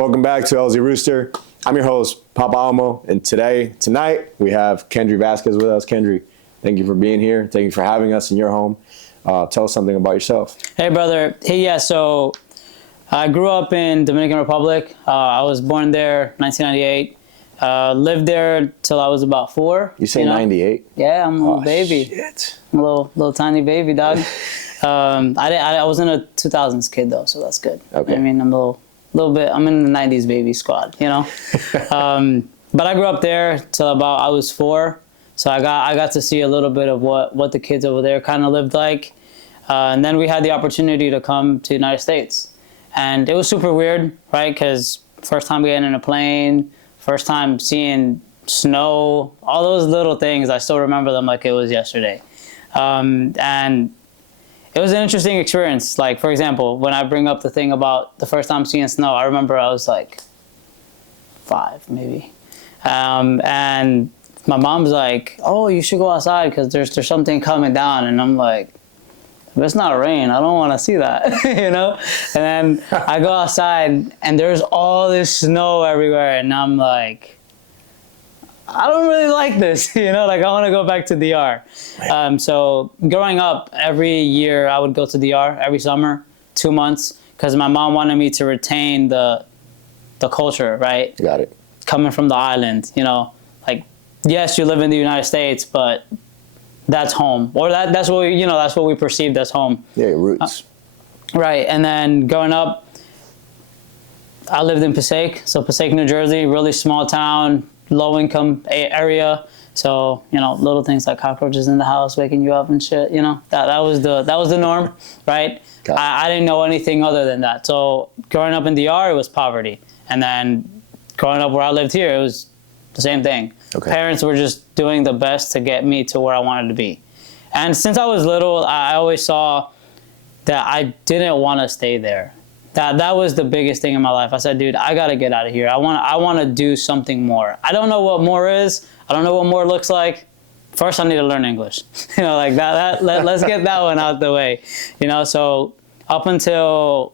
Welcome back to LZ Rooster. I'm your host, Papa Almo, and tonight, we have Kendry Vasquez with us. Kendry, thank you for being here. Thank you for having us in your home. Tell us something about yourself. Hey, brother. Hey, yeah, so I grew up in Dominican Republic. I was born there 1998. Lived there till I was about 4. You say 98? Yeah, I'm a little baby. Shit. I'm a little tiny baby, dog. I wasn't a 2000s kid, though, so that's good. Okay. I mean, I'm a little bit, I'm in the 90s baby squad, you know? But I grew up there till about I was 4. So I got to see a little bit of what the kids over there kind of lived like. And then we had the opportunity to come to the United States. And it was super weird, right? Because first time getting in a plane, first time seeing snow, all those little things, I still remember them like it was yesterday. And it was an interesting experience. Like, for example, when I bring up the thing about the first time seeing snow, I remember I was like 5, maybe. And my mom's like, oh, you should go outside because there's something coming down. And I'm like, if it's not rain, I don't want to see that, you know? And then I go outside and there's all this snow everywhere. And I'm like, I don't really like this, you know? Like, I want to go back to DR. So growing up, every year I would go to DR every summer, 2 months, because my mom wanted me to retain the culture, right? Got it. Coming from the island, you know? Like, yes, you live in the United States, but that's home, or that's what we, that's what we perceived as home. Yeah, your roots. Right, and then growing up, I lived in Passaic, so Passaic, New Jersey, really small town, low income area. So little things like cockroaches in the house waking you up and shit. That was the norm, right? I didn't know anything other than that. So growing up in DR, it was poverty, and then growing up where I lived here, it was the same thing. Okay. Parents were just doing the best to get me to where I wanted to be. And since I was little, I always saw that I didn't want to stay there. That was the biggest thing in my life. I said, dude, I got to get out of here. I want to do something more. I don't know what more is. I don't know what more looks like. First, I need to learn English. Like that. Let's get that one out the way. So up until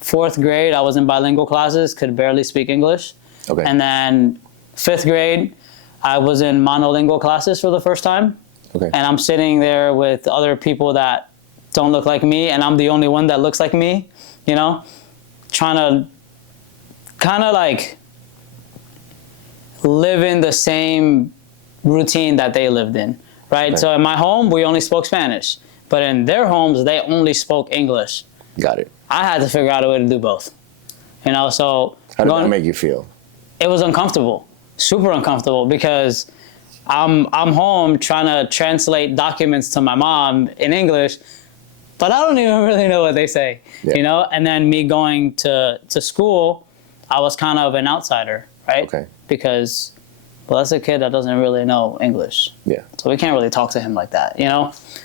4th grade, I was in bilingual classes, could barely speak English. Okay. And then 5th grade, I was in monolingual classes for the first time. Okay. And I'm sitting there with other people that don't look like me, and I'm the only one that looks like me, trying to kind of like live in the same routine that they lived in, right? So in my home, we only spoke Spanish, but in their homes, they only spoke English. Got it. I had to figure out a way to do both, so. How did that make you feel? It was uncomfortable. Super uncomfortable, because I'm home trying to translate documents to my mom in English, but I don't even really know what they say, And then me going to school, I was kind of an outsider, right? Okay. Because, well, that's a kid that doesn't really know English. Yeah. So we can't really talk to him like that,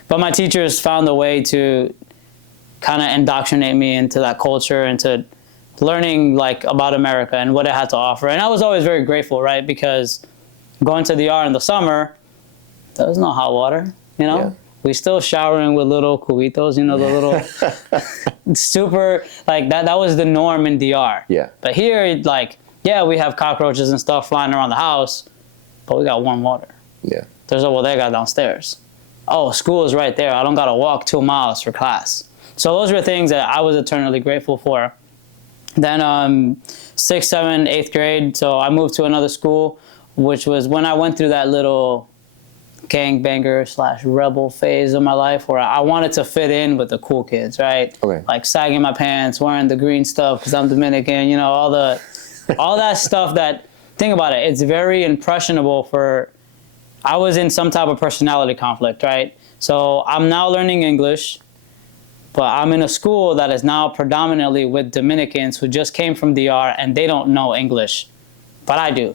But my teachers found a way to kind of indoctrinate me into that culture, into learning like about America and what it had to offer. And I was always very grateful, right? Because going to the DR in the summer, there was no hot water, Yeah. We still showering with little cubitos, the little super, like that was the norm in DR. Yeah. But here, like, yeah, we have cockroaches and stuff flying around the house, but we got warm water. Yeah. There's a bodega downstairs. Oh, school is right there. I don't got to walk 2 miles for class. So those were things that I was eternally grateful for. Then 6th, 7th, 8th grade, so I moved to another school, which was when I went through that little gangbanger/rebel phase of my life where I wanted to fit in with the cool kids, right? Okay. Like sagging my pants, wearing the green stuff because I'm Dominican, all that stuff that, think about it, it's very impressionable I was in some type of personality conflict, right? So I'm now learning English, but I'm in a school that is now predominantly with Dominicans who just came from DR and they don't know English, but I do,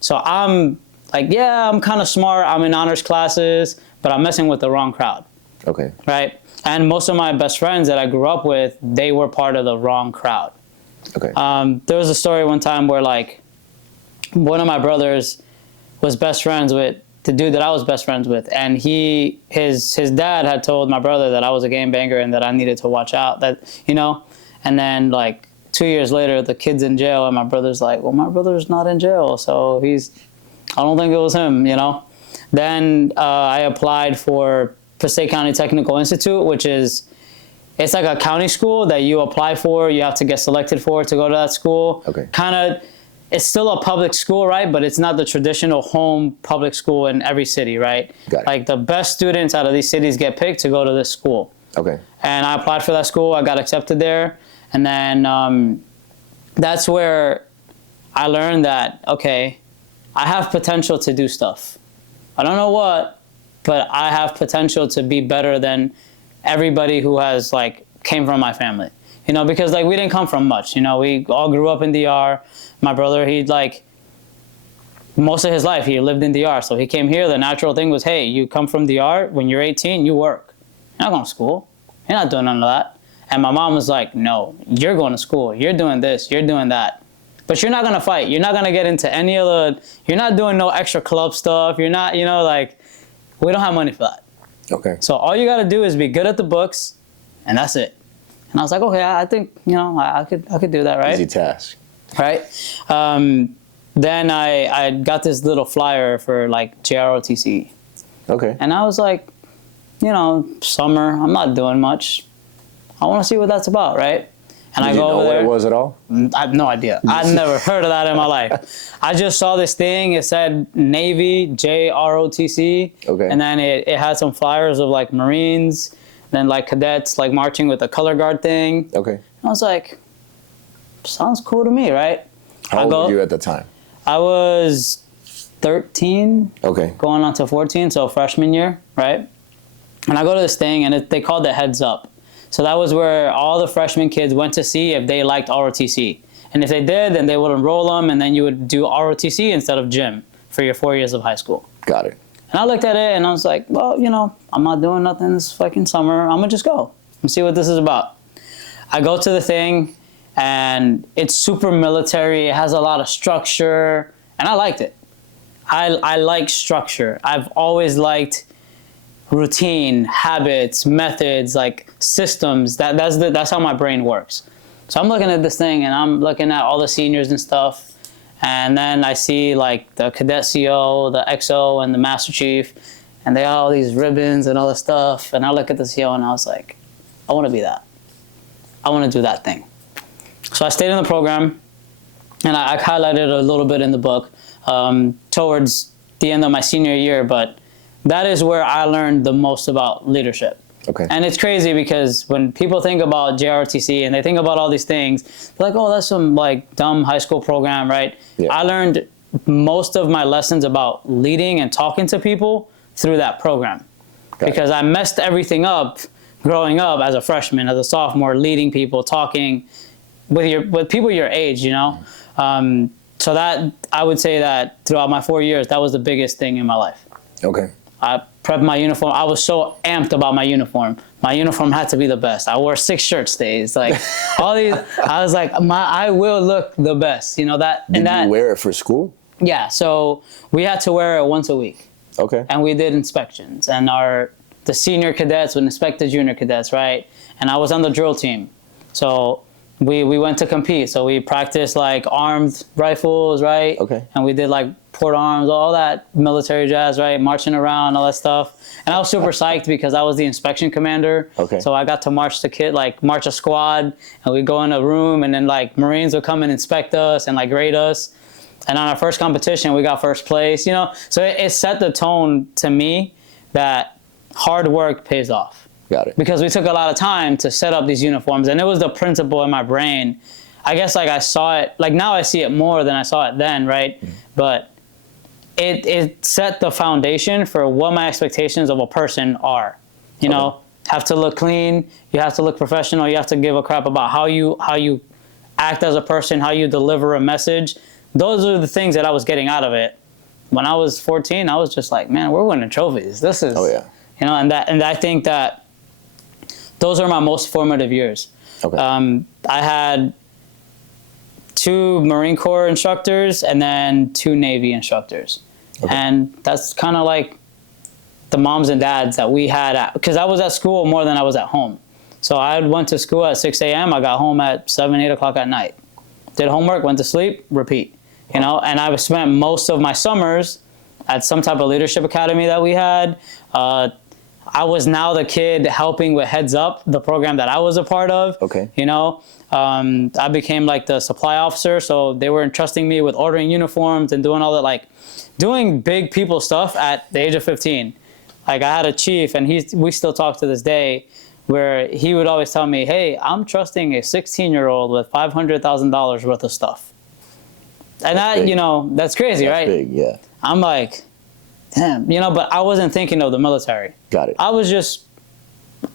So I'm like, yeah, I'm kind of smart. I'm in honors classes, but I'm messing with the wrong crowd. Okay. Right? And most of my best friends that I grew up with, they were part of the wrong crowd. Okay. There was a story one time where like one of my brothers was best friends with the dude that I was best friends with, and his dad had told my brother that I was a gangbanger and that I needed to watch out, and then like 2 years later, the kid's in jail, and my brother's like, well, my brother's not in jail, so I don't think it was him, you know? Then I applied for Passaic County Technical Institute, which is, it's like a county school that you apply for, you have to get selected for to go to that school. Okay. Kind of, it's still a public school, right? But it's not the traditional home public school in every city, right? Got it. Like the best students out of these cities get picked to go to this school. Okay. And I applied for that school, I got accepted there. And then that's where I learned that, okay, I have potential to do stuff. I don't know what, but I have potential to be better than everybody who has like came from my family, you know, because like we didn't come from much, you know, we all grew up in DR. My brother, he'd like most of his life he lived in DR, so he came here. The natural thing was, hey, you come from DR, when you're 18, you work. You're not going to school. You're not doing none of that. And my mom was like, no, you're going to school. You're doing this. You're doing that. But you're not going to fight. You're not going to get into any of the, you're not doing no extra club stuff. You're not, you know, like, we don't have money for that. Okay. So all you got to do is be good at the books, and that's it. And I was like, okay, I think, you know, I could do that, right? Easy task. Right? Then I got this little flyer for like JROTC. Okay. And I was like, you know, summer, I'm not doing much. I want to see what that's about, right? And Did I you go know over what there. it was at all? I have no idea. I'd never heard of that in my life. I just saw this thing. It said Navy, JROTC. Okay. And then it had some flyers of like Marines, then like cadets like marching with the color guard thing. Okay. I was like, sounds cool to me, right? How old were you at the time? I was 13, Okay. going on to 14, so freshman year, right? And I go to this thing, and they called it Heads Up. So that was where all the freshman kids went to see if they liked ROTC. And if they did, then they would enroll them, and then you would do ROTC instead of gym for your 4 years of high school. Got it. And I looked at it, and I was like, well, you know, I'm not doing nothing this fucking summer. I'm going to just go and see what this is about. I go to the thing, and it's super military. It has a lot of structure, and I liked it. I like structure. I've always liked routine, habits, methods, like systems. That's how my brain works. So I'm looking at this thing, and I'm looking at all the seniors and stuff, and then I see like the cadet CO, the XO, and the master chief, and they have all these ribbons and all this stuff. And I look at the CO, and I was like, I want to be that. I want to do that thing. So I stayed in the program, and I highlighted a little bit in the book towards the end of my senior year, but that is where I learned the most about leadership. Okay. And it's crazy because when people think about JROTC and they think about all these things, they're like, oh, that's some like dumb high school program, right? Yeah. I learned most of my lessons about leading and talking to people through that program. Because I messed everything up growing up as a freshman, as a sophomore, leading people, talking with people your age, you know? So that, I would say that throughout my 4 years, that was the biggest thing in my life. Okay. I prepped my uniform. I was so amped about my uniform. My uniform had to be the best. I wore 6 shirt stays. Like all these, I was like, I will look the best. You know that. Did you wear it for school? Yeah. So we had to wear it once a week. Okay. And we did inspections, and the senior cadets would inspect the junior cadets, right? And I was on the drill team, so we went to compete. So we practiced like armed rifles, right? Okay. And we did like port arms, all that military jazz, right? Marching around, all that stuff. And I was super psyched because I was the inspection commander. Okay. So I got to march march a squad, and we'd go in a room, and then like Marines would come and inspect us and like grade us. And on our first competition, we got first place, you know? So it set the tone to me that hard work pays off. Got it. Because we took a lot of time to set up these uniforms, and it was the principle in my brain. I guess like I saw it, like now I see it more than I saw it then, right? Mm-hmm. But it set the foundation for what my expectations of a person are. You know, have to look clean, you have to look professional, you have to give a crap about how you act as a person, how you deliver a message. Those are the things that I was getting out of it. When I was 14, I was just like, man, we're winning trophies. This is, you know, and I think that those are my most formative years. Okay. I had 2 Marine Corps instructors and then 2 Navy instructors. Okay. And that's kind of like the moms and dads that we had, because I was at school more than I was at home. So I went to school at 6 a.m. I got home at 7, 8 o'clock at night. Did homework, went to sleep, repeat. You know, and I spent most of my summers at some type of leadership academy that we had. I was now the kid helping with Heads Up, the program that I was a part of. Okay. You know, I became like the supply officer, so they were entrusting me with ordering uniforms and doing all that, like doing big people stuff at the age of 15. Like I had a chief, and we still talk to this day, where he would always tell me, "Hey, I'm trusting a 16-year-old with $500,000 worth of stuff," and that, you know, that's crazy, right? Big, yeah. I'm like, damn, you know, but I wasn't thinking of the military. Got it. I was just,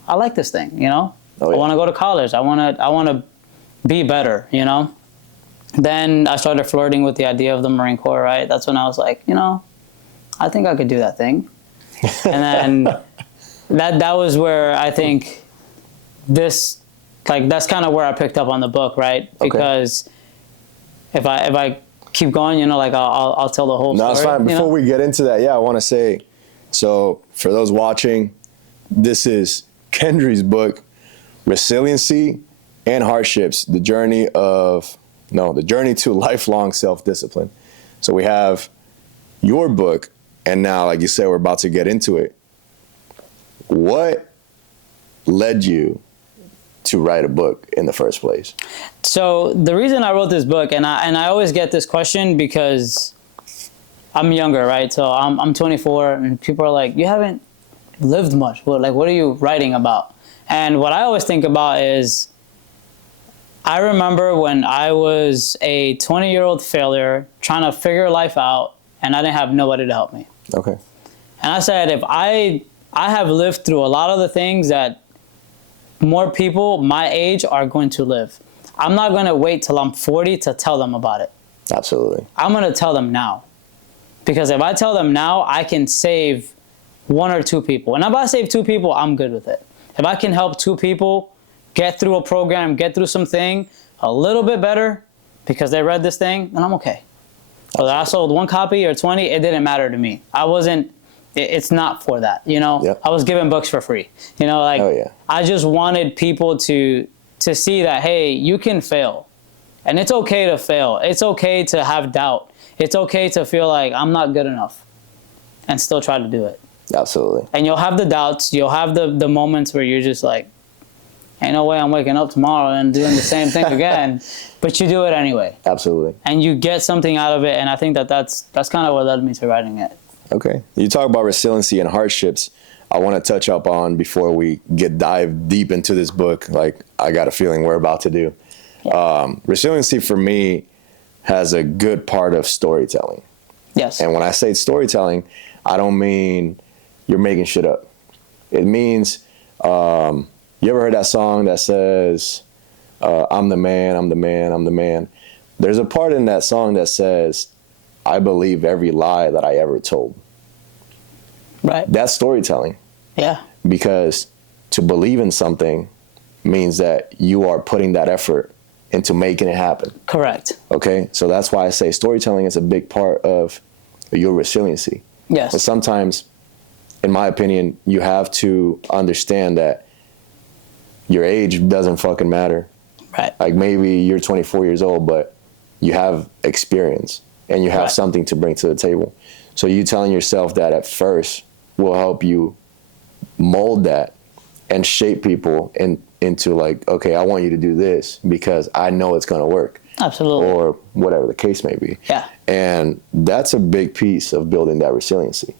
I like this thing, you know. Oh, yeah. I want to go to college. I want to be better, you know. Then I started flirting with the idea of the Marine Corps, right? That's when I was like, you know, I think I could do that thing. And then that was where I think this, like, that's kind of where I picked up on the book, right? Because if I keep going, you know, like I'll tell the whole story. No, it's fine. Before we get into that, I want to say, so for those watching, this is Kendry's book, Resiliency and Hardships, the journey to lifelong self-discipline. So we have your book, and now, like you said, we're about to get into it. What led you to write a book in the first place? So the reason I wrote this book, and I always get this question because I'm younger, right? So I'm 24, and people are like, "You haven't lived much. What are you writing about?" And what I always think about is, I remember when I was a 20-year-old failure trying to figure life out, and I didn't have nobody to help me. Okay. And I said, if I have lived through a lot of the things that more people my age are going to live. I'm not going to wait till I'm 40 to tell them about it. Absolutely. I'm going to tell them now. Because if I tell them now, I can save 1 or 2 people. And if I save 2 people, I'm good with it. If I can help 2 people get through a program, get through something a little bit better because they read this thing, then I'm okay. Whether I sold 1 copy or 20, it didn't matter to me. It's not for that, you know? Yep. I was giving books for free, you know, like, I just wanted people to see that, hey, you can fail, and it's okay to fail. It's okay to have doubt. It's okay to feel like I'm not good enough and still try to do it. Absolutely. And you'll have the doubts. You'll have the moments where you're just like, ain't no way I'm waking up tomorrow and doing the same thing again, but you do it anyway. Absolutely. And you get something out of it, and I think that's kind of what led me to writing it. Okay. You talk about resiliency and hardships. I want to touch up on before we dive deep into this book, like I got a feeling we're about to do. Yeah. Resiliency for me has a good part of storytelling. Yes. And when I say storytelling, I don't mean you're making shit up. It means, you ever heard that song that says, I'm the man, I'm the man, I'm the man? There's a part in that song that says, I believe every lie that I ever told. Right. That's storytelling. Yeah. Because to believe in something means that you are putting that effort into making it happen. Correct. Okay? So that's why I say storytelling is a big part of your resiliency. Yes. But sometimes, in my opinion, you have to understand that your age doesn't fucking matter. Right. Like maybe you're 24 years old, but you have experience and you have something to bring to the table. So you telling yourself that at first will help you mold that and shape people into like, okay, I want you to do this because I know it's going to work. Absolutely. Or whatever the case may be. Yeah. And that's a big piece of building that resiliency.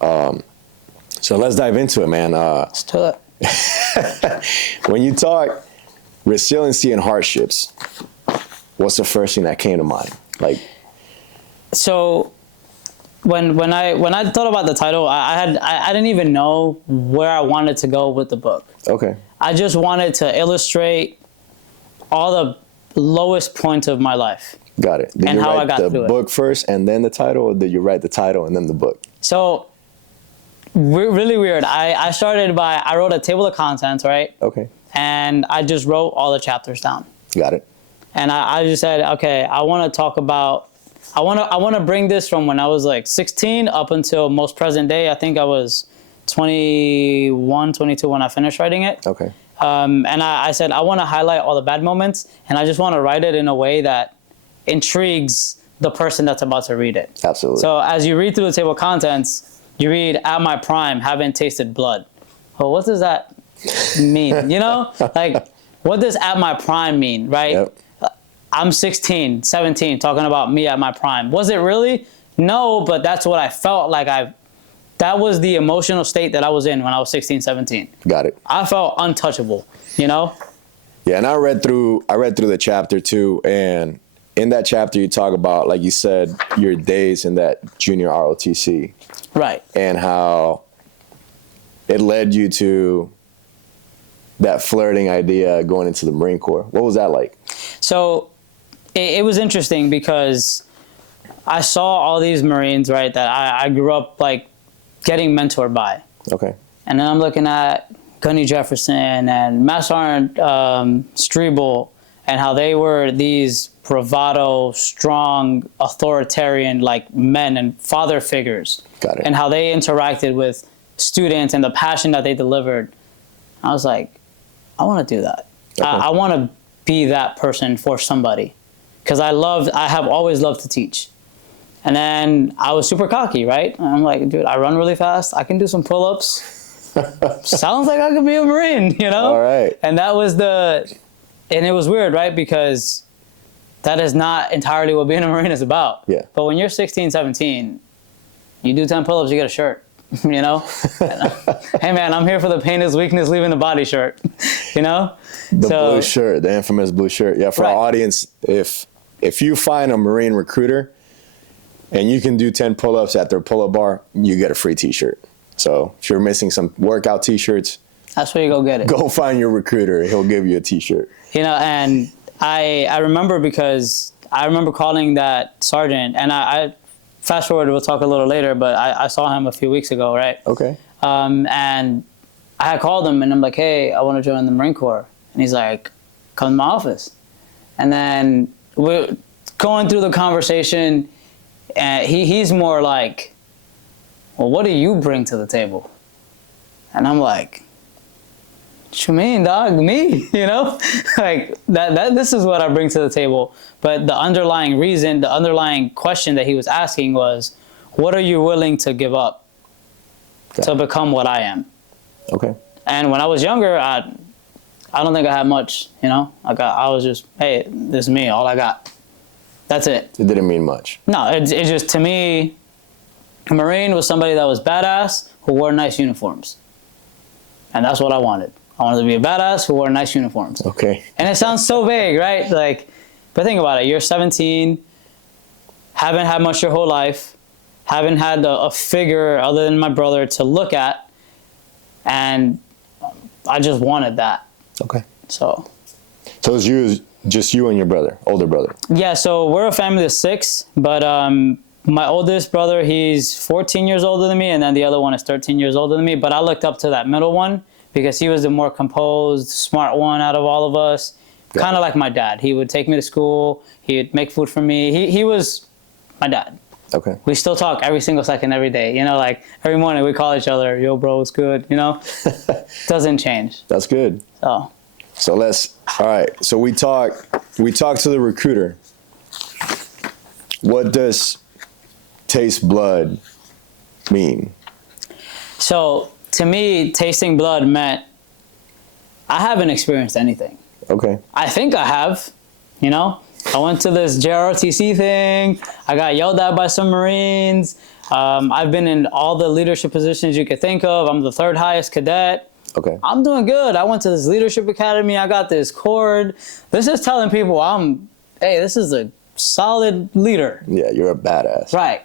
So let's dive into it, man. Let's do it. When you talk resiliency and hardships, what's the first thing that came to mind? Like, so when I thought about the title, I didn't even know where I wanted to go with the book. okay, I just wanted to illustrate all the lowest points of my life. got it. Did And you how I write got the through it. book first and then the title, or did you write the title and then the book? So really weird. I wrote a table of contents, right? Okay, And I just wrote all the chapters down. got it. And I just said, okay, I want to talk about, I want to bring this from when I was like 16 up until most present day. I think I was 21, 22 when I finished writing it. Okay, And I said, I want to highlight all the bad moments, and I just want to write it in a way that intrigues the person that's about to read it. Absolutely. So as you read through the table of contents, you read, at my prime, haven't tasted blood. Well, what does that mean? You know, like, what does at my prime mean, right? Yep. I'm 16, 17, talking about me at my prime. Was it really? No, but that's what I felt like. That was the emotional state that I was in when I was 16, 17. Got it. I felt untouchable, you know? Yeah, and I read through the chapter too, and in that chapter you talk about, like you said, your days in that junior ROTC. Right. And how it led you to that flirting idea going into the Marine Corps. What was that like? So it was interesting because I saw all these Marines, right, that I grew up like getting mentored by. Okay. And then I'm looking at Gunny Jefferson and Master Sergeant Strebel, and how they were these bravado, strong, authoritarian like men and father figures. Got it. And how they interacted with students and the passion that they delivered. I was like, I want to do that. Okay. I want to be that person for somebody, because I have always loved to teach. And then I was super cocky, right? And I'm like, dude, I run really fast. I can do some pull-ups. Sounds like I could be a Marine, you know? All right. And that was and it was weird, right? Because that is not entirely what being a Marine is about. Yeah. But when you're 16, 17, you do 10 pull-ups, you get a shirt, you know? Hey man, I'm here for the pain is weakness, leaving the body shirt, you know? The blue shirt, the infamous blue shirt. Yeah, for Right. our audience, if you find a Marine recruiter and you can do 10 pull-ups at their pull-up bar, you get a free t-shirt. So if you're missing some workout t-shirts, that's where you go get it. go find your recruiter. He'll give you a t-shirt. You know, and I remember, because I remember calling that sergeant, and I fast forward, we'll talk a little later, but I saw him a few weeks ago, right? Okay. And I had called him, and I'm like, hey, I want to join the Marine Corps. And he's like, come to my office. And then we're going through the conversation, and he's more like, well, what do you bring to the table? And I'm like, what you mean, dog? Me, you know? Like, this is what I bring to the table. But the underlying reason, the underlying question that he was asking was, what are you willing to give up to become what I am? Okay. And when I was younger, I don't think I had much, you know? I was just, hey, this is me, all I got. That's it. It didn't mean much. No, it just, to me, a Marine was somebody that was badass who wore nice uniforms. And that's what I wanted. I wanted to be a badass who wore nice uniforms. Okay. And it sounds so vague, right? Like, but think about it. You're 17, haven't had much your whole life, haven't had a figure other than my brother to look at, and I just wanted that. Okay. So it's just you and your brother, older brother. Yeah, so we're a family of 6, but my oldest brother, he's 14 years older than me, and then the other one is 13 years older than me. But I looked up to that middle one because he was the more composed, smart one out of all of us. Kind of like my dad. He would take me to school. He'd make food for me. He was my dad. Okay. We still talk every single second, every day. You know, like every morning we call each other, yo, bro, it's good, you know? Doesn't change. That's good. So all right. So we talk to the recruiter. What does taste blood mean? So to me, tasting blood meant I haven't experienced anything. Okay. I think I have, you know? I went to this JROTC thing. I got yelled at by some Marines. I've been in all the leadership positions you could think of. I'm the 3rd highest cadet. Okay. I'm doing good. I went to this leadership academy. I got this cord. This is telling people hey, this is a solid leader. Yeah, you're a badass. Right.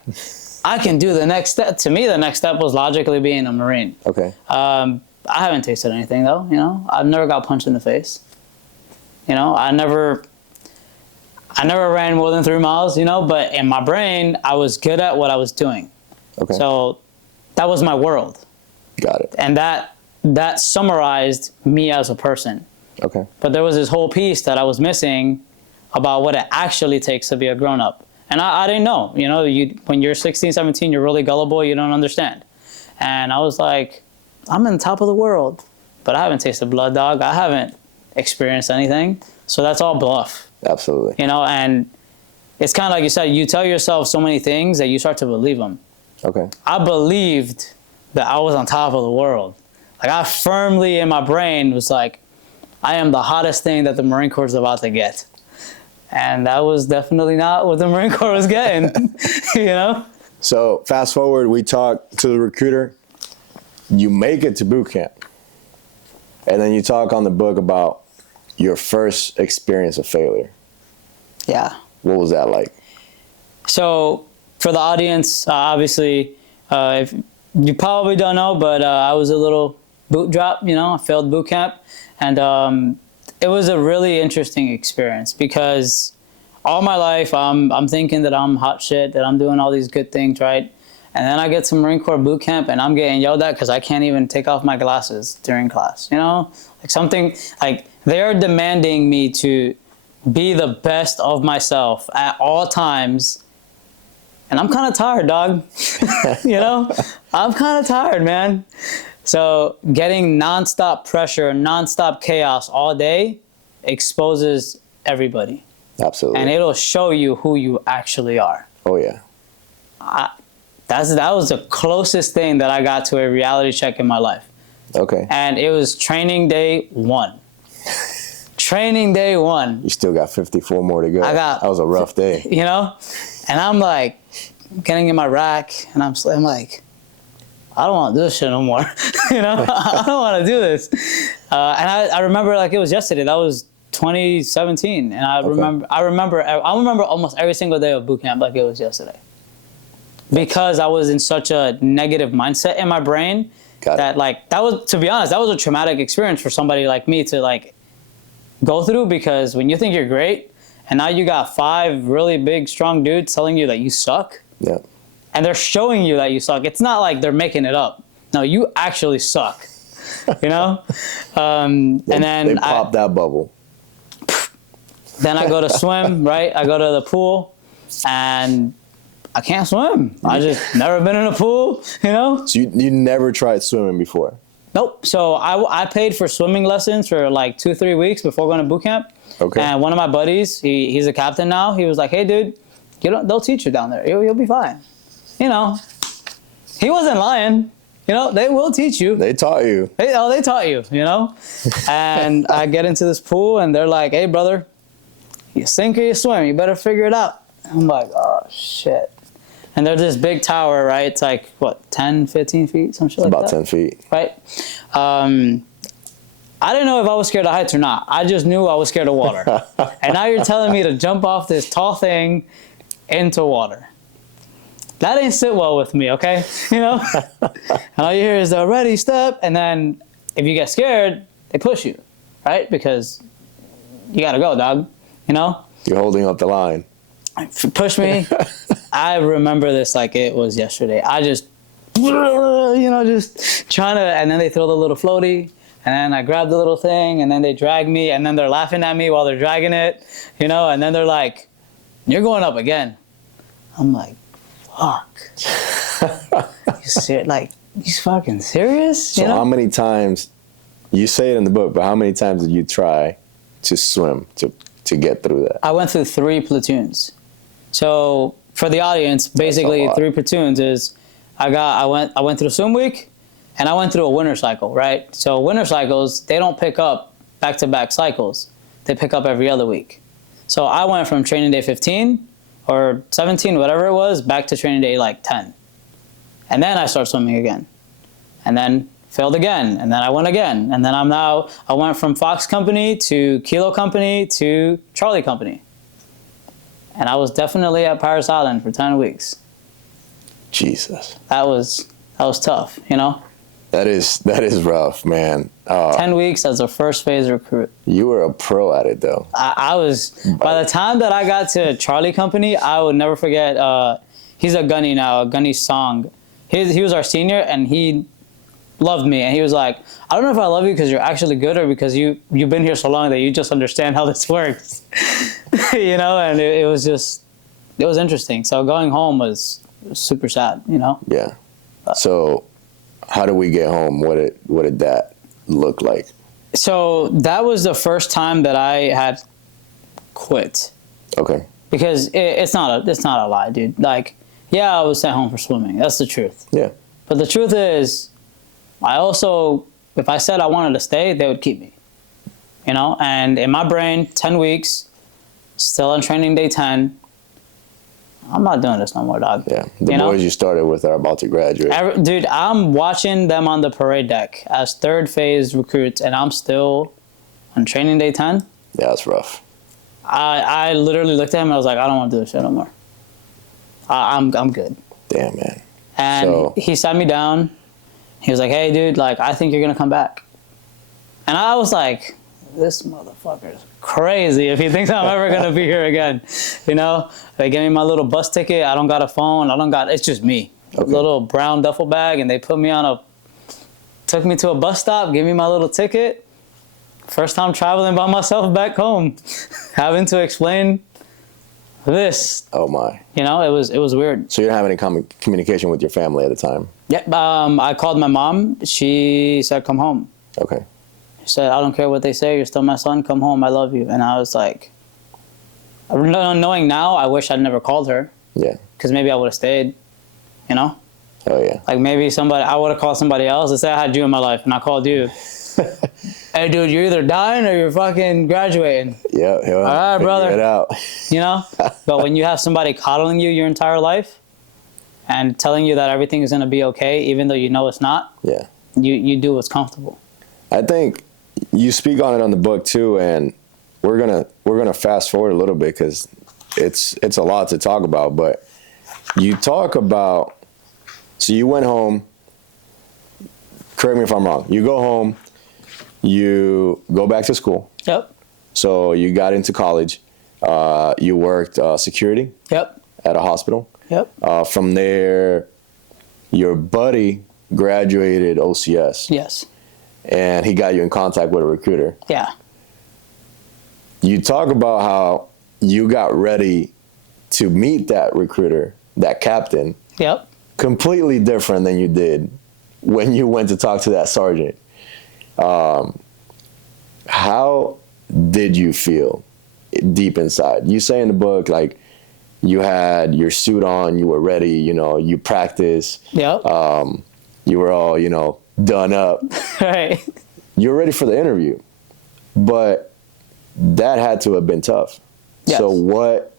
I can do the next step. To me, the next step was logically being a Marine. Okay. I haven't tasted anything though, you know? I've never got punched in the face. You know, I never ran more than 3 miles, you know, but in my brain, I was good at what I was doing. Okay. So that was my world. Got it. And that summarized me as a person. Okay. But there was this whole piece that I was missing about what it actually takes to be a grown-up. And I didn't know, you know, when you're 16, 17, you're really gullible, you don't understand. And I was like, I'm on top of the world. but I haven't tasted blood, dog. I haven't experienced anything. So that's all bluff. Absolutely. You know, and it's kind of like you said, you tell yourself so many things that you start to believe them. Okay. I believed that I was on top of the world. Like, I firmly in my brain was like, I am the hottest thing that the Marine Corps is about to get. And that was definitely not what the Marine Corps was getting, you know? So fast forward, we talk to the recruiter. You make it to boot camp. And then you talk on the book about your first experience of failure. Yeah. What was that like? So for the audience, obviously, if you probably don't know, but I was a little boot drop, you know, I failed boot camp. And it was a really interesting experience because all my life I'm thinking that I'm hot shit, that I'm doing all these good things, right? And then I get to Marine Corps boot camp and I'm getting yelled at because I can't even take off my glasses during class, you know? Like something, like they're demanding me to be the best of myself at all times. And I'm kind of tired, dog. You know? I'm kind of tired, man. So getting nonstop pressure, nonstop chaos all day exposes everybody. Absolutely. And it'll show you who you actually are. Oh, yeah. That was the closest thing that I got to a reality check in my life. Okay. And it was training day 1. Training day 1. You still got 54 more to go. That was a rough day. You know? And I'm like, getting in my rack, and I'm like, I don't want to do this shit no more. You know? I don't want to do this. And I remember like it was yesterday. That was 2017. And I remember almost every single day of boot camp like it was yesterday. Because I was in such a negative mindset in my brain that like, that was, to be honest, that was a traumatic experience for somebody like me to like go through, because when you think you're great and now you got 5 really big, strong dudes telling you that you suck. Yeah. And they're showing you that you suck. It's not like they're making it up. No, you actually suck. You know? And then they pop that bubble. Then I go to swim, right? I go to the pool and I can't swim. I just never been in a pool, you know? So you never tried swimming before? Nope. So I paid for swimming lessons for like 2-3 weeks before going to boot camp. Okay. And one of my buddies, he's a captain now. He was like, hey, dude, they'll teach you down there. You'll be fine. You know, he wasn't lying. You know, they will teach you. They taught you. They taught you, you know? And I get into this pool and they're like, hey, brother, you sink or you swim. You better figure it out. I'm like, oh, shit. And there's this big tower, right? It's like, what, 10, 15 feet? Some shit like that? About 10 feet. Right? I didn't know if I was scared of heights or not. I just knew I was scared of water. And now you're telling me to jump off this tall thing into water. That ain't sit well with me, okay? You know? And all you hear is the ready, step, and then if you get scared, they push you, right? Because you gotta go, dog, you know? You're holding up the line. Push me. I remember this like it was yesterday. I just, you know, just trying to, and then they throw the little floaty, and then I grab the little thing, and then they drag me, and then they're laughing at me while they're dragging it, you know, and then they're like, you're going up again. I'm like, fuck. You fucking serious? So how many times, you say it in the book, but how many times did you try to swim to get through that? I went through 3 platoons. So for the audience, basically 3 platoons is I went through swim week and I went through a winter cycle, right? So winter cycles, they don't pick up back-to-back cycles. They pick up every other week. So I went from training day 15 or 17, whatever it was, back to training day like 10. And then I start swimming again. And then failed again. And then I went again. And then I went from Fox Company to Kilo Company to Charlie Company. And I was definitely at Paris Island for 10 weeks. Jesus. That was tough, you know? That is rough, man. 10 weeks as a first phase recruit. You were a pro at it, though. I was, by the time that I got to Charlie Company, I would never forget, he's a gunny now, a gunny song. He was our senior, and he loved me. And he was like, I don't know if I love you because you're actually good or because you've been here so long that you just understand how this works. You know, and it was interesting. So going home was super sad, you know? Yeah. So how did we get home? What did that look like? So that was the first time that I had quit. Okay. Because it's not a lie, dude. Like, yeah, I was sent home for swimming. That's the truth. Yeah. But the truth is, I also, if I said I wanted to stay, they would keep me. You know? And in my brain, 10 weeks, still on training day 10, I'm not doing this no more, dog. Yeah. The boys you started with are about to graduate. Dude, I'm watching them on the parade deck as third phase recruits, and I'm still on training day 10. Yeah, that's rough. I literally looked at him and I was like, I don't want to do this shit no more. I'm good. Damn, man. And he sat me down. He was like, hey, dude, like, I think you're going to come back. And I was like, this motherfucker's crazy if he thinks I'm ever going to be here again. You know, they gave me my little bus ticket. I don't got a phone. It's just me. Okay. Little brown duffel bag. And they took me to a bus stop, gave me my little ticket. First time traveling by myself back home, having to explain this. Oh my! You know, it was weird. So you didn't have any communication with your family at the time? Yeah. I called my mom. She said, "Come home." Okay. She said, "I don't care what they say. You're still my son. Come home. I love you." And I was like, knowing now, I wish I'd never called her. Yeah. Because maybe I would have stayed. You know. Oh yeah. Like maybe I would have called somebody else and said I had you in my life, and I called you. Hey, dude, you're either dying or you're fucking graduating. Yeah. All right, brother. Get out. You know? But when you have somebody coddling you your entire life and telling you that everything is going to be okay, even though you know it's not, yeah, you do what's comfortable. I think you speak on it on the book too, and we're gonna fast forward a little bit because it's a lot to talk about. But you talk about, so you went home. Correct me if I'm wrong. You go home. You go back to school. Yep. So you got into college. You worked security. Yep. At a hospital. Yep. From there, your buddy graduated OCS. Yes. And he got you in contact with a recruiter. Yeah. You talk about how you got ready to meet that recruiter, that captain. Yep. Completely different than you did when you went to talk to that sergeant. How did you feel deep inside? You say in the book, like, you had your suit on, you were ready, you know, you practiced. Yep. You were all, you know, done up. Right. You were ready for the interview. But that had to have been tough. Yes. So what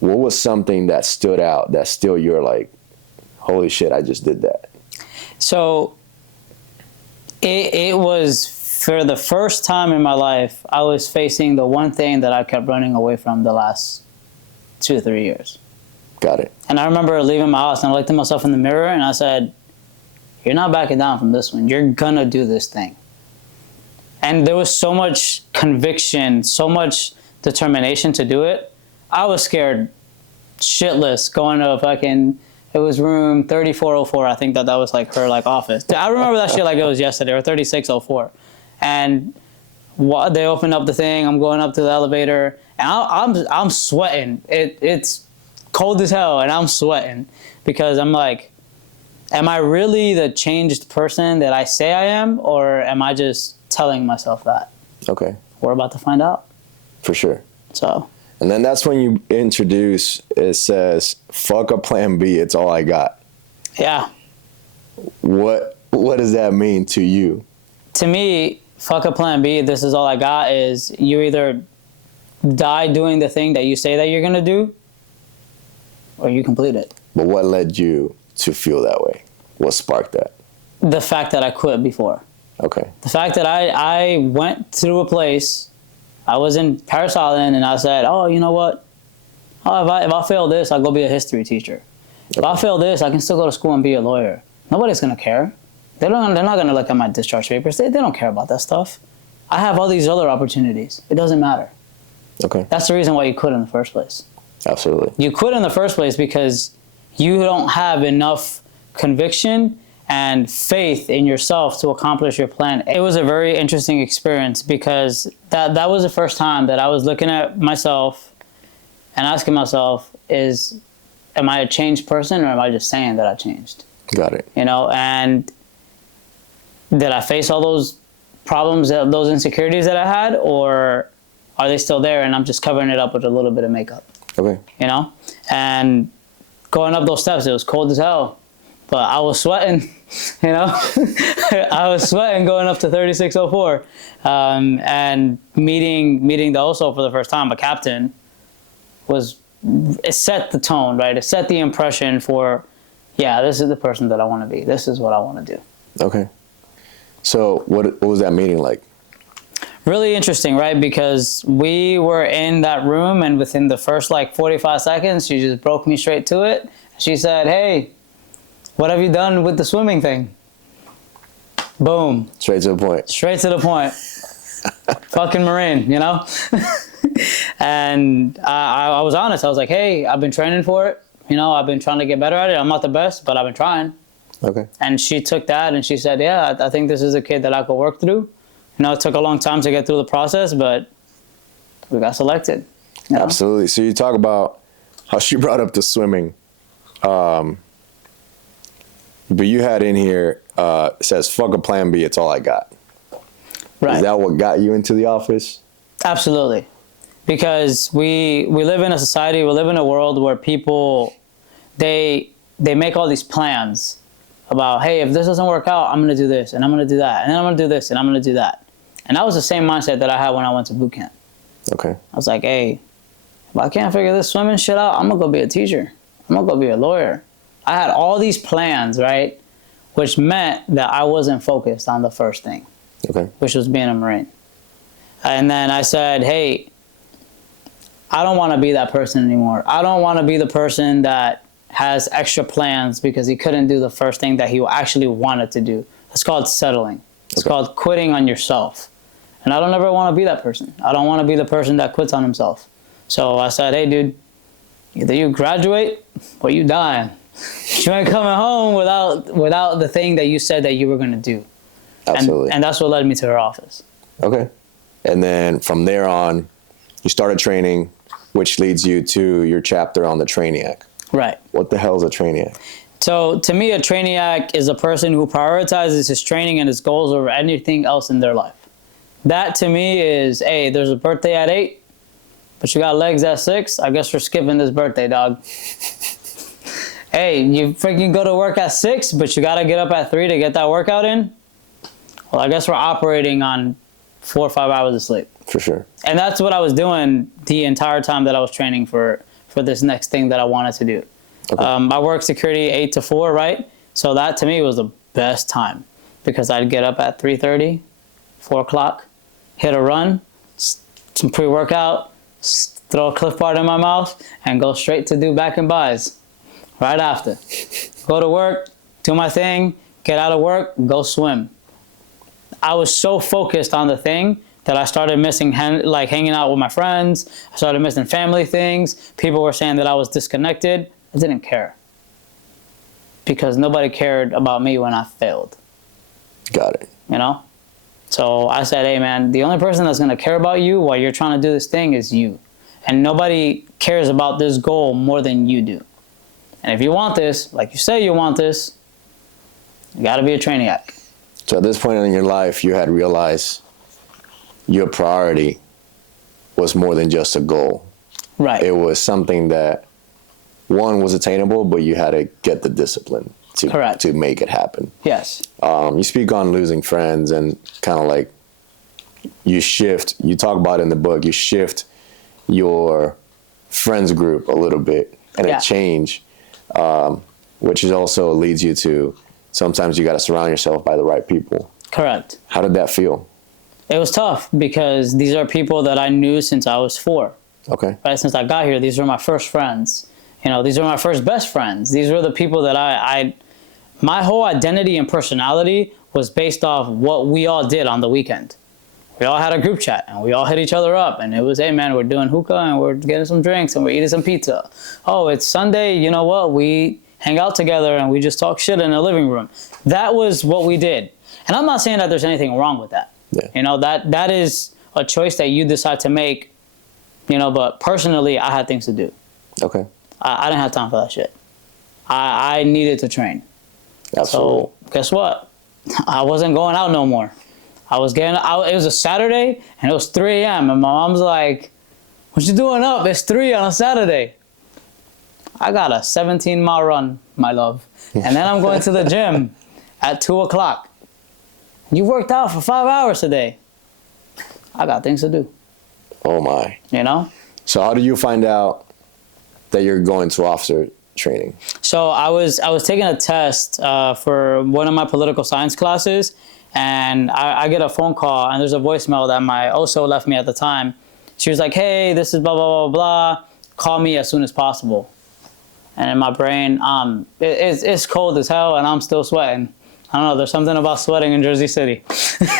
was something that stood out that still you're like, holy shit, I just did that? So it was, for the first time in my life, I was facing the one thing that I kept running away from the last 2 or 3 years. Got it. And I remember leaving my house and I looked at myself in the mirror and I said, you're not backing down from this one. You're gonna do this thing. And there was so much conviction, so much determination to do it. I was scared shitless going to fucking, it was room 3404. I think that was like her like office. I remember that shit like it was yesterday, or 3604. And they opened up the thing. I'm going up to the elevator and I'm sweating. It's cold as hell and I'm sweating because I'm like, am I really the changed person that I say I am, or am I just telling myself that? Okay. We're about to find out. For sure. So. And then that's when you introduce, it says, fuck a plan B, it's all I got. Yeah. What does that mean to you? To me, fuck a plan B, this is all I got, is you either die doing the thing that you say that you're going to do, or you complete it. But what led you to feel that way? What sparked that? The fact that I quit before. Okay. The fact that I went through a place, I was in Paris Island, and I said, oh, you know what? Oh, if I fail this, I'll go be a history teacher. Okay. If I fail this, I can still go to school and be a lawyer. Nobody's going to care. They're not going to look at my discharge papers. They don't care about that stuff. I have all these other opportunities. It doesn't matter. Okay. That's the reason why you quit in the first place. Absolutely. You quit in the first place because you don't have enough conviction and faith in yourself to accomplish your plan. It was a very interesting experience because that was the first time that I was looking at myself and asking myself, am I a changed person, or am I just saying that I changed? Got it. You know, and did I face all those problems, those insecurities that I had, or are they still there and I'm just covering it up with a little bit of makeup? Okay. You know? And going up those steps, it was cold as hell, but I was sweating, you know? I was sweating going up to 3604. And meeting the OSO for the first time, a captain, it set the tone, right? It set the impression for, yeah, this is the person that I want to be. This is what I want to do. Okay. So what was that meeting like? Really interesting, right? Because we were in that room, and within the first like 45 seconds, she just broke me straight to it. She said, hey, what have you done with the swimming thing? Boom. Straight to the point. Straight to the point. Fucking Marine, you know? And I was honest. I was like, hey, I've been training for it. You know, I've been trying to get better at it. I'm not the best, but I've been trying. Okay. And she took that and she said, yeah, I think this is a kid that I could work through. You know, it took a long time to get through the process, but we got selected. You know? Absolutely. So you talk about how she brought up the swimming. But you had in here, it says, fuck a plan B, it's all I got. Right. Is that what got you into the office? Absolutely. Because we live in a society, we live in a world where people, they make all these plans about, hey, if this doesn't work out, I'm going to do this, and I'm going to do that, and then I'm going to do this, and I'm going to do that. And that was the same mindset that I had when I went to boot camp. Okay. I was like, hey, if I can't figure this swimming shit out, I'm going to go be a teacher. I'm going to go be a lawyer. I had all these plans, right? Which meant that I wasn't focused on the first thing. Okay. Which was being a Marine. And then I said, hey, I don't want to be that person anymore. I don't want to be the person that has extra plans because he couldn't do the first thing that he actually wanted to do. It's called settling. It's called quitting on yourself. And I don't ever want to be that person. I don't want to be the person that quits on himself. So I said, hey, dude, either you graduate or you dying. You ain't coming home without the thing that you said that you were going to do. Absolutely. And that's what led me to her office. Okay. And then from there on, you started training, which leads you to your chapter on the Trainiac. Right. What the hell is a Trainiac? So to me, a Trainiac is a person who prioritizes his training and his goals over anything else in their life. That to me is, hey, there's a birthday at 8, but you got legs at 6. I guess we're skipping this birthday, dog. Hey, you freaking go to work at 6, but you got to get up at 3 to get that workout in. Well, I guess we're operating on 4 or 5 hours of sleep. For sure. And that's what I was doing the entire time that I was training for this next thing that I wanted to do. Okay. I worked security 8 to 4, right? So that to me was the best time because I'd get up at 3:30, 4 o'clock, hit a run, some pre-workout, throw a Cliff Bar in my mouth, and go straight to do back and buys right after. Go to work, do my thing, get out of work, go swim. I was so focused on the thing that I started missing hanging out with my friends. I started missing family things. People were saying that I was disconnected. I didn't care because nobody cared about me when I failed. Got it. You know? So I said, hey man, the only person that's going to care about you while you're trying to do this thing is you. And nobody cares about this goal more than you do. And if you want this, like you say you want this, you got to be a Trainiac. So at this point in your life, you had realized your priority was more than just a goal. Right. It was something that, one, was attainable, but you had to get the discipline to make it happen. Yes. You speak on losing friends and kind of like you talk about it in the book, you shift your friends group a little bit and a change, which is also leads you to sometimes you got to surround yourself by the right people. Correct. How did that feel? It was tough because these are people that I knew since I was 4. Okay. Right, since I got here, these were my first friends. You know, these were my first best friends. These were the people that my whole identity and personality was based off what we all did on the weekend. We all had a group chat and we all hit each other up and it was, hey man, we're doing hookah and we're getting some drinks and we're eating some pizza. Oh, it's Sunday, you know what? We hang out together and we just talk shit in the living room. That was what we did. And I'm not saying that there's anything wrong with that. Yeah. You know, that is a choice that you decide to make, you know, but personally, I had things to do. Okay. I didn't have time for that shit. I needed to train. Absolutely. So guess what? I wasn't going out no more. I was getting out. It was a Saturday, and it was 3 a.m. And my mom's like, "What you doing up? It's 3 on a Saturday." I got a 17-mile run, my love. And then I'm going to the gym at 2 o'clock. You worked out for 5 hours today. I got things to do. Oh my. You know? So how did you find out that you're going to officer training? So I was taking a test for one of my political science classes, and I get a phone call, and there's a voicemail that my OSO left me at the time. She was like, "Hey, this is blah, blah, blah, blah. Call me as soon as possible." And in my brain, it's cold as hell, and I'm still sweating. I don't know, there's something about sweating in Jersey City,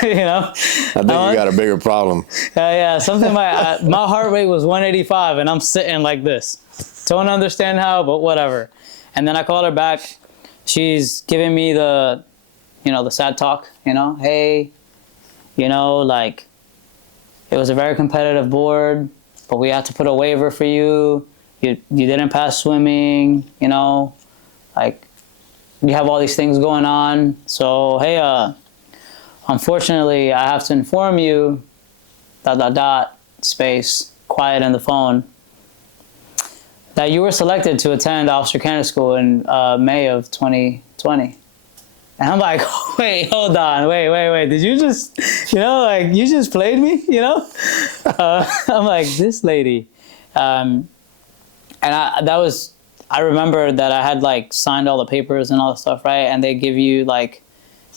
you know? I think you got a bigger problem. Yeah, something, my heart rate was 185, and I'm sitting like this. Don't understand how, but whatever. And then I called her back. She's giving me the, the sad talk, hey, like, it was a very competitive board, but we had to put a waiver for you. You didn't pass swimming, like, you have all these things going on. So, hey, unfortunately, I have to inform you, ... space, quiet in the phone, that you were selected to attend Officer Candidate School in May of 2020. And I'm like, wait, hold on, wait. Did you just, you just played me, I'm like, this lady. And I remember that I had like signed all the papers and all the stuff, right? And they give you like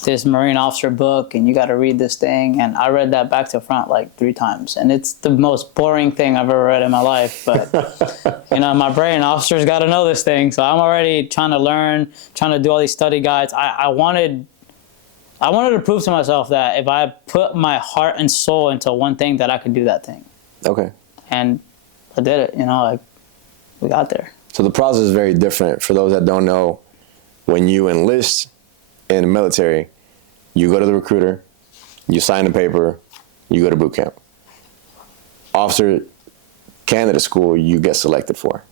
this Marine officer book, and you got to read this thing. And I read that back to front like 3 times. And it's the most boring thing I've ever read in my life. But, in my brain, officers got to know this thing. So I'm already trying to learn, trying to do all these study guides. I wanted to prove to myself that if I put my heart and soul into one thing, that I could do that thing. Okay. And I did it, like, we got there. So the process is very different. For those that don't know, when you enlist in the military, you go to the recruiter, you sign the paper, you go to boot camp. Officer Candidate School, you get selected for.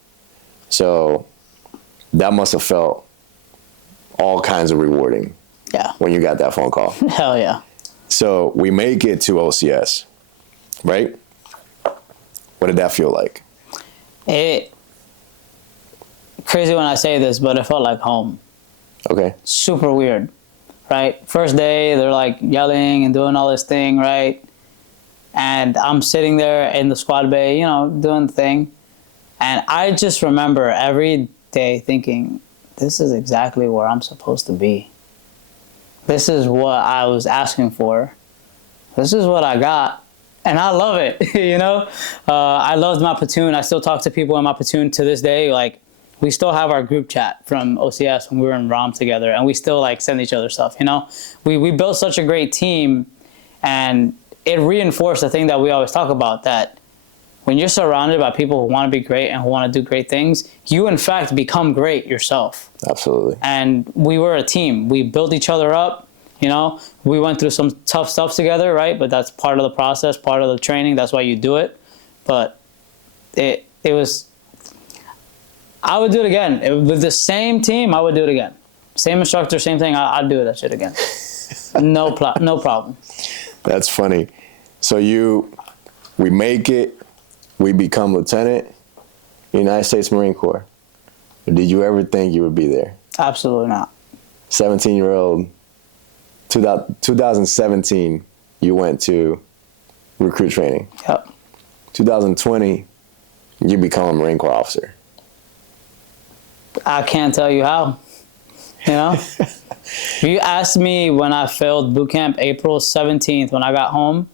So that must have felt all kinds of rewarding. Yeah. When you got that phone call. Hell yeah. So we make it to OCS, right? What did that feel like? Crazy when I say this, but it felt like home. Okay. Super weird, right? First day, they're like yelling and doing all this thing, right? And I'm sitting there in the squad bay, doing the thing. And I just remember every day thinking, this is exactly where I'm supposed to be. This is what I was asking for. This is what I got. And I love it, I loved my platoon. I still talk to people in my platoon to this day. Like, we still have our group chat from OCS when we were in ROM together, and we still like send each other stuff, We built such a great team, and it reinforced the thing that we always talk about, that when you're surrounded by people who want to be great and who want to do great things, you in fact become great yourself. Absolutely. And we were a team. We built each other up. We went through some tough stuff together, right? But that's part of the process, part of the training. That's why you do it. But it was, I would do it again. With the same team, I would do it again. Same instructor, same thing, I'd do that shit again. No problem. That's funny. So we make it, we become lieutenant, United States Marine Corps. Did you ever think you would be there? Absolutely not. 17-year-old, 2017, you went to recruit training. Yep. 2020, you become a Marine Corps officer. I can't tell you how, You asked me when I failed boot camp, April 17th, when I got home,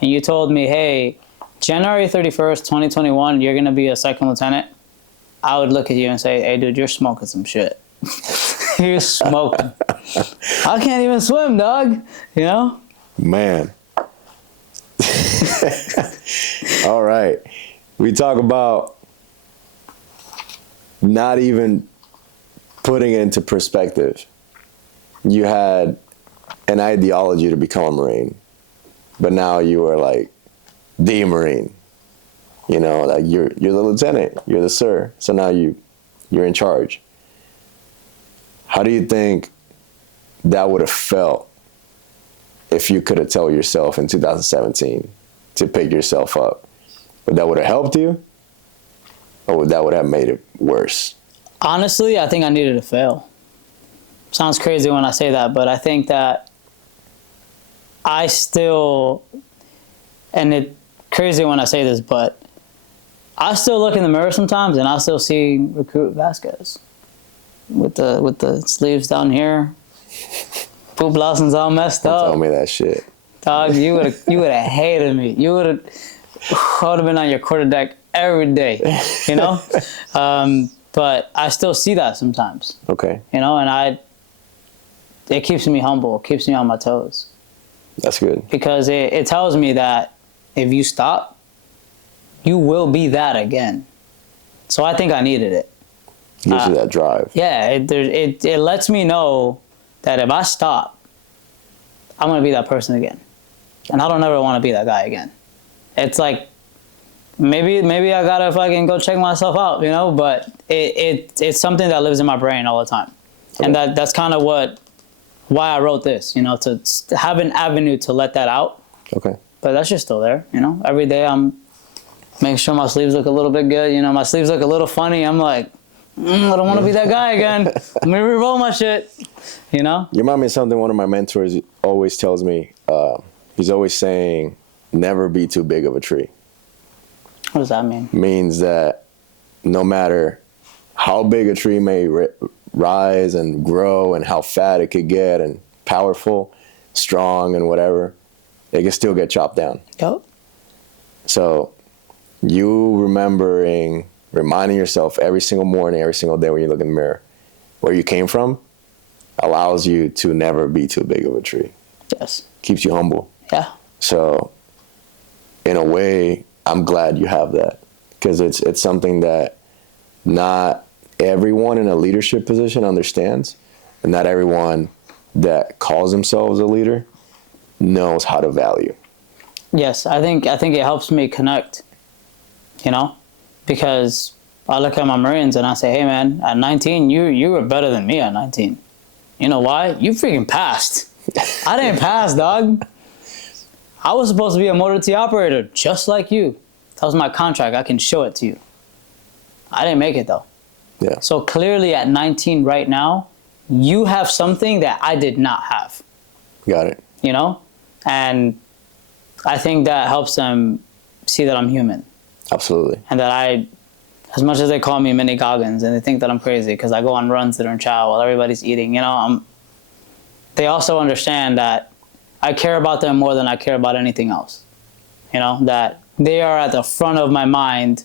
and you told me, hey, January 31st, 2021, you're going to be a second lieutenant. I would look at you and say, hey, dude, you're smoking some shit. You're smoking. I can't even swim, dog. Man. All right. We talk about not even putting it into perspective. You had an ideology to become a Marine, but now you are like the Marine. Like you're the lieutenant, you're the sir. So now you're in charge. How do you think that would have felt if you could have told yourself in 2017 to pick yourself up, would that would have helped you, or would that would have made it worse? Honestly, I think I needed to fail. Sounds crazy when I say that, but I think that I still, and it crazy when I say this, but I still look in the mirror sometimes and I still see recruit Vasquez with the sleeves down here, poop blossoms all messed up. Tell me that shit, dog. You would have hated me. You would have. I would have been on your quarterdeck every day, you know. But I still see that sometimes. Okay. You know, and it keeps me humble. It keeps me on my toes. That's good. Because it tells me that if you stop, you will be that again. So I think I needed it. Gives you that drive. Yeah, it lets me know that if I stop, I'm going to be that person again. And I don't ever want to be that guy again. It's like, maybe I got to fucking go check myself out, you know? But it's something that lives in my brain all the time. Okay. And that's kind of why I wrote this, you know, to have an avenue to let that out. Okay. But that's just still there, you know? Every day I'm making sure my sleeves look a little bit good. You know, my sleeves look a little funny. I'm like, I don't want to be that guy again. I'm going to re-roll my shit, you know? You remind me of something one of my mentors always tells me. He's always saying, never be too big of a tree. What does that mean? Means that no matter how big a tree may rise and grow and how fat it could get and powerful, strong and whatever, it can still get chopped down. Yep. So you reminding yourself every single morning, every single day when you look in the mirror, where you came from, allows you to never be too big of a tree. Yes. Keeps you humble. Yeah. So in a way, I'm glad you have that, because it's something that not everyone in a leadership position understands, and not everyone that calls themselves a leader knows how to value. Yes, I think it helps me connect, you know, because I look at my Marines and I say, hey man, at 19, you were better than me at 19. You know why? You freaking passed. I didn't pass, dog. I was supposed to be a motor T operator, just like you. That was my contract. I can show it to you. I didn't make it, though. Yeah. So clearly at 19 right now, you have something that I did not have. Got it. You know? And I think that helps them see that I'm human. Absolutely. And that as much as they call me Mini Goggins and they think that I'm crazy because I go on runs during chow while everybody's eating, you know, they also understand that I care about them more than I care about anything else. You know, that they are at the front of my mind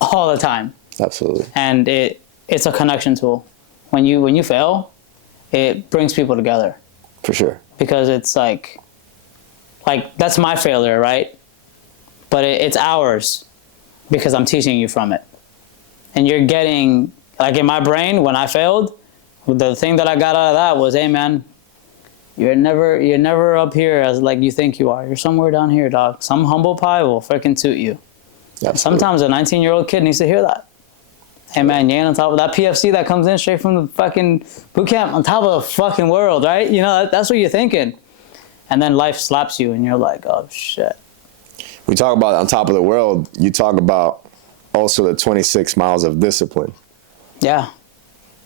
all the time. Absolutely. And it's a connection tool. When you fail, it brings people together. For sure. Because it's like that's my failure, right? But it's ours because I'm teaching you from it. And you're getting, like in my brain, when I failed, the thing that I got out of that was, hey man, you're never up here as like you think you are. You're somewhere down here, dog. Some humble pie will freaking toot you. Absolutely. Sometimes a 19-year-old kid needs to hear that. Hey man, you ain't on top of that PFC that comes in straight from the fucking boot camp, on top of the fucking world, right? You know, that's what you're thinking. And then life slaps you and you're like, oh shit. We talk about on top of the world, you talk about also the 26 miles of discipline. Yeah.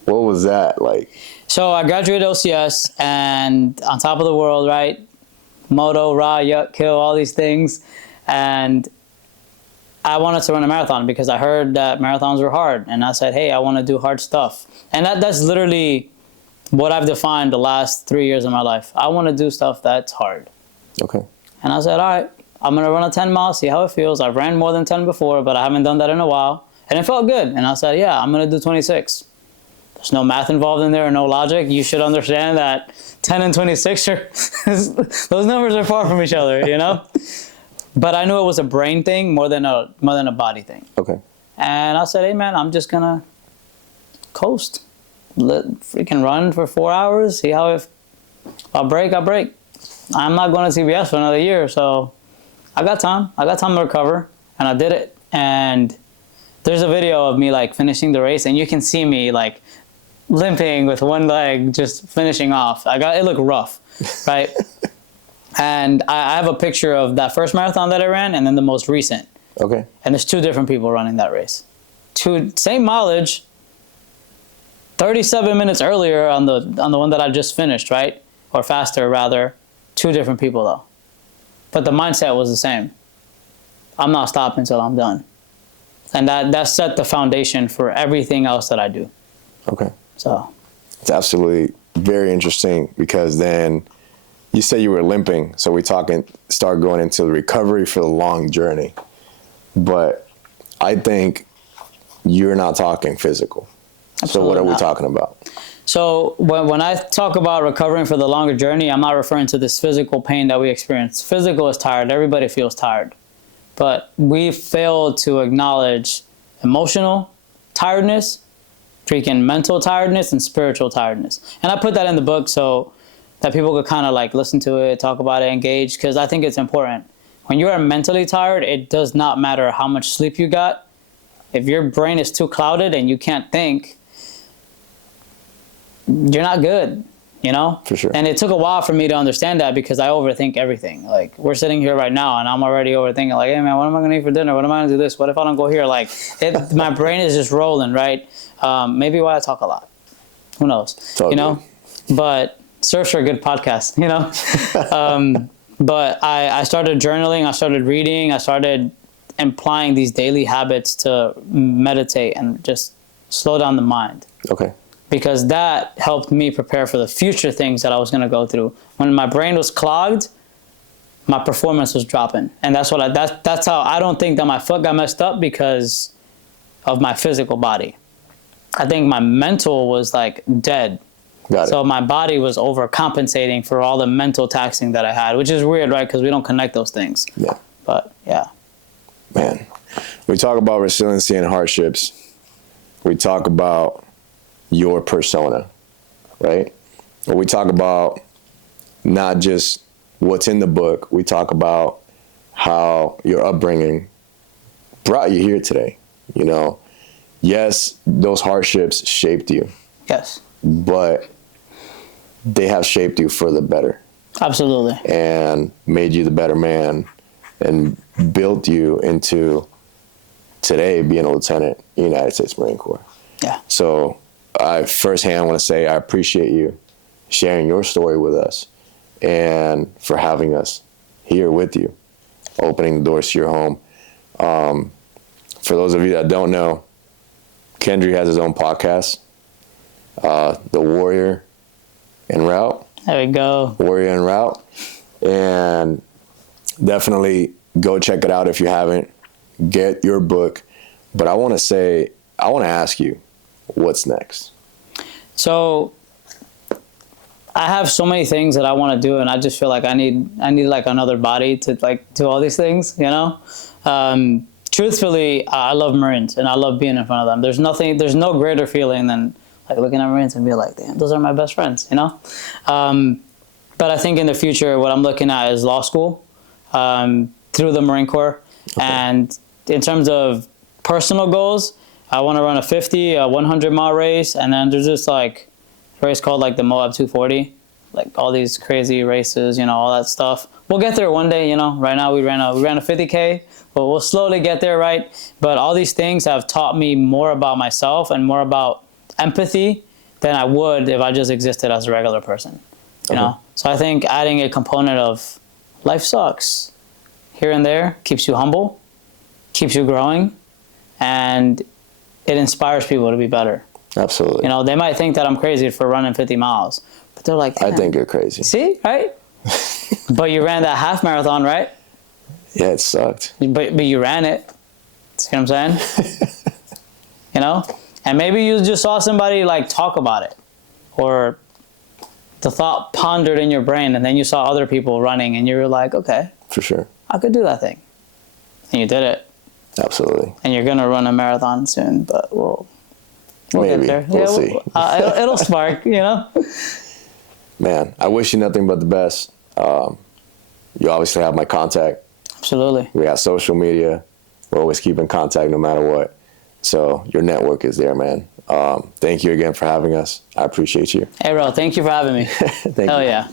What was that like? So I graduated OCS and on top of the world, right? Moto, raw, yuck, kill, all these things. And I wanted to run a marathon because I heard that marathons were hard. And I said, hey, I want to do hard stuff. And that's literally what I've defined the last 3 years of my life. I want to do stuff that's hard. Okay. And I said, all right, I'm going to run a 10 mile, see how it feels. I've ran more than 10 before, but I haven't done that in a while. And it felt good. And I said, yeah, I'm going to do 26. There's no math involved in there or no logic. You should understand that 10 and 26 are, those numbers are far from each other, you know? But I knew it was a brain thing more than a body thing. Okay. And I said, hey man, I'm just gonna coast. Freaking run for 4 hours, see how if I'll break, I'll break. I'm not going to CBS for another year, so I got time. I got time to recover, and I did it. And there's a video of me like finishing the race, and you can see me like limping with one leg, just finishing off. It looked rough, right? And I have a picture of that first marathon that I ran and then the most recent. Okay. And there's two different people running that race. Same mileage, 37 minutes earlier on the one that I just finished, right? Or faster, rather. Two different people, though. But the mindset was the same. I'm not stopping until I'm done. And that set the foundation for everything else that I do. Okay. So it's absolutely very interesting, because then you say you were limping. So we start going into the recovery for the long journey. But I think you're not talking physical. Absolutely so what are we not. talking about? So when I talk about recovering for the longer journey, I'm not referring to this physical pain that we experience. Physical is tired. Everybody feels tired. But we fail to acknowledge emotional tiredness, freaking mental tiredness, and spiritual tiredness. And I put that in the book so that people could kind of like listen to it, talk about it, engage, because I think it's important. When you are mentally tired, it does not matter how much sleep you got. If your brain is too clouded and you can't think, you're not good, you know? For sure. And it took a while for me to understand that, because I overthink everything. Like, we're sitting here right now and I'm already overthinking, like, hey man, what am I gonna eat for dinner? What am I gonna do this? What if I don't go here? Like, my brain is just rolling, right? Maybe why I talk a lot. Who knows? You know? But search for a good podcast, you know? But I started journaling, I started reading, I started implying these daily habits to meditate and just slow down the mind. Okay. Because that helped me prepare for the future things that I was going to go through. When my brain was clogged, my performance was dropping. And that's how I don't think that my foot got messed up because of my physical body. I think my mental was like dead. Got it. So my body was overcompensating for all the mental taxing that I had, which is weird, right? Because we don't connect those things. Yeah. But yeah. Man, we talk about resiliency and hardships. We talk about your persona, right? Or we talk about not just what's in the book. We talk about how your upbringing brought you here today. You know, yes, those hardships shaped you. Yes. But they have shaped you for the better. Absolutely. And made you the better man and built you into today being a lieutenant in the United States Marine Corps. Yeah. So I firsthand want to say I appreciate you sharing your story with us and for having us here with you, opening the doors to your home. For those of you that don't know, Kendry has his own podcast, The Warrior En Route. There we go. Warrior En Route. And definitely go check it out if you haven't. Get your book. But I want to ask you, what's next? So I have so many things that I want to do, and I just feel like I need like another body to like do all these things, you know? Truthfully, I love Marines and I love being in front of them. There's no greater feeling than like looking at Marines and be like, damn, those are my best friends, you know? But I think in the future, what I'm looking at is law school through the Marine Corps. Okay. And in terms of personal goals, I want to run a 50, a 100-mile race, and then there's this like race called like the Moab 240, like all these crazy races, you know, all that stuff. We'll get there one day, you know. Right now we ran a 50K, but we'll slowly get there, right? But all these things have taught me more about myself and more about empathy than I would if I just existed as a regular person, you know. So I think adding a component of life sucks here and there keeps you humble, keeps you growing, and it inspires people to be better. Absolutely. You know, they might think that I'm crazy for running 50 miles, but they're like, I think you're crazy. See, right? But you ran that half marathon, right? Yeah, it sucked. But you ran it. See what I'm saying? You know? And maybe you just saw somebody like talk about it, or the thought pondered in your brain, and then you saw other people running and you were like, okay. For sure. I could do that thing. And you did it. Absolutely. And you're going to run a marathon soon, but we'll Maybe. get there. We'll see. It'll spark, you know? Man, I wish you nothing but the best. You obviously have my contact. Absolutely. We got social media. We're always keep in contact no matter what. So your network is there, man. Thank you again for having us. I appreciate you. Hey, bro, thank you for having me. Thank Hell you. yeah.